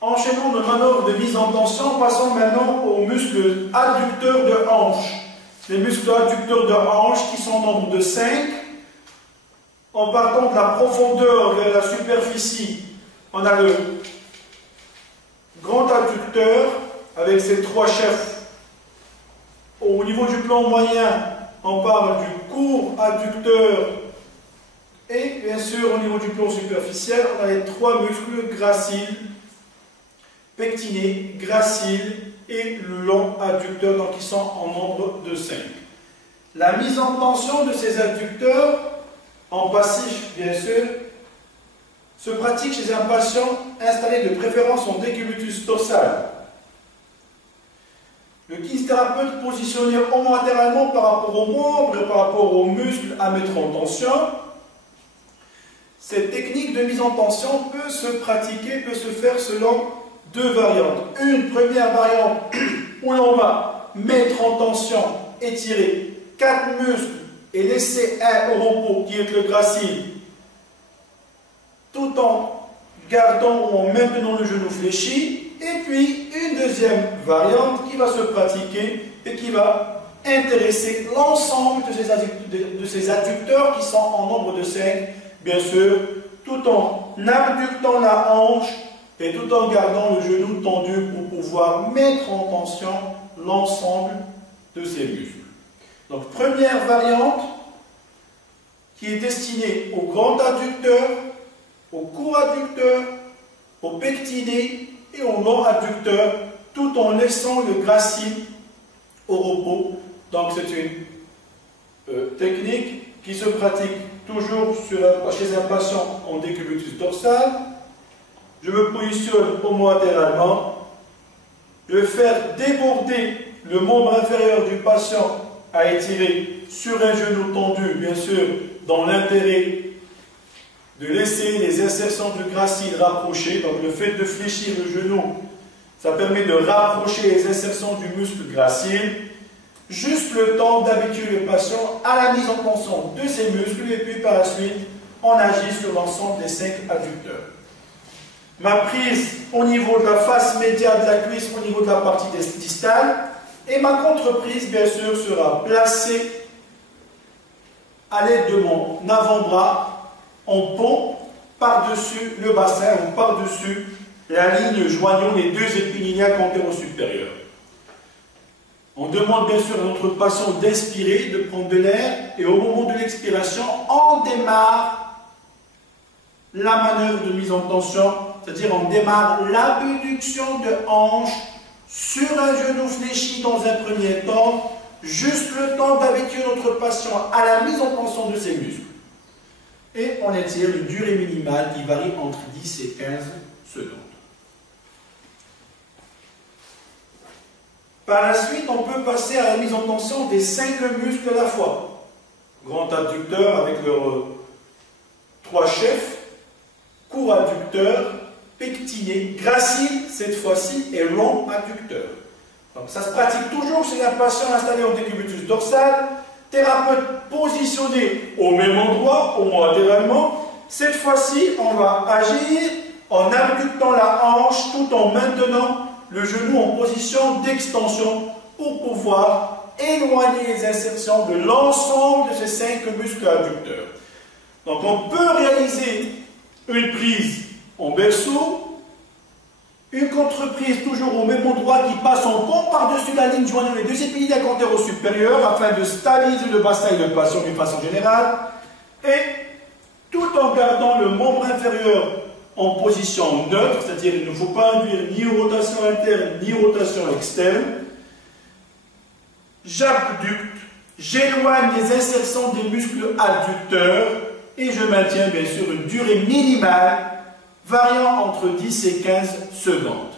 Enchaînons nos manœuvres de mise en tension, passons maintenant aux muscles adducteurs de hanche. Les muscles adducteurs de hanche qui sont au nombre de 5. En partant de la profondeur vers la superficie, on a le grand adducteur avec ses 3 chefs. Au niveau du plan moyen, on parle du court adducteur. Et bien sûr, au niveau du plan superficiel, on a les 3 muscles gracile, pectiné, gracile et le long adducteur, donc ils sont en nombre de 5. La mise en tension de ces adducteurs, en passif bien sûr, se pratique chez un patient installé de préférence en décubitus dorsal. Le kinésithérapeute positionné homolatéralement par rapport aux membres et par rapport aux muscles à mettre en tension. Cette technique de mise en tension peut se pratiquer, peut se faire selon 2 variantes. Une première variante où l'on va mettre en tension, étirer 4 muscles et laisser un au repos qui est le gracile, tout en gardant ou en maintenant le genou fléchi. Et puis une deuxième variante qui va se pratiquer et qui va intéresser l'ensemble de ces adducteurs qui sont en nombre de 5, bien sûr, tout en abductant la hanche et tout en gardant le genou tendu pour pouvoir mettre en tension l'ensemble de ces muscles. Donc, première variante qui est destinée au grand adducteur, au court adducteur, au pectiné et au long adducteur, tout en laissant le gracile au repos. Donc, c'est une technique qui se pratique toujours chez un patient en décubitus dorsal. Je me positionne homolatéralement. Je vais faire déborder le membre inférieur du patient à étirer sur un genou tendu, bien sûr, dans l'intérêt de laisser les insertions du gracile rapprochées. Donc le fait de fléchir le genou, ça permet de rapprocher les insertions du muscle gracile. Juste le temps d'habituer le patient à la mise en tension de ces muscles et puis par la suite, on agit sur l'ensemble des 5 adducteurs. Ma prise au niveau de la face médiane de la cuisse, au niveau de la partie distale, et ma contre-prise, bien sûr, sera placée à l'aide de mon avant-bras en pont par-dessus le bassin ou par-dessus la ligne joignant les 2 épines iliaques antéro-supérieures. On demande bien sûr à notre patient d'inspirer, de prendre de l'air, et au moment de l'expiration, on démarre la manœuvre de mise en tension, c'est-à-dire on démarre l'abduction de hanche sur un genou fléchi dans un premier temps, juste le temps d'habituer notre patient à la mise en tension de ses muscles. Et on étire une durée minimale qui varie entre 10 et 15 secondes. Par la suite, on peut passer à la mise en tension des 5 muscles à la fois. Grand adducteur avec leurs 3 chefs, court adducteur, pectiné, gracile cette fois-ci et long adducteur. Donc ça se pratique toujours chez un patient installé en décubitus dorsal, thérapeute positionné au même endroit, homolatéralement. Cette fois-ci, on va agir en abductant la hanche tout en maintenant le genou en position d'extension pour pouvoir éloigner les insertions de l'ensemble de ces 5 muscles adducteurs. Donc on peut réaliser une prise en berceau, une contre-prise toujours au même endroit qui passe en pont par-dessus la ligne joignant les 2 épines iliaques antéro-supérieures afin de stabiliser le bassin et le patient d'une façon générale, et tout en gardant le membre inférieur en position neutre, c'est-à-dire il ne faut pas induire ni rotation interne ni rotation externe. J'abducte, j'éloigne les insertions des muscles adducteurs et je maintiens bien sûr une durée minimale variant entre 10 et 15 secondes.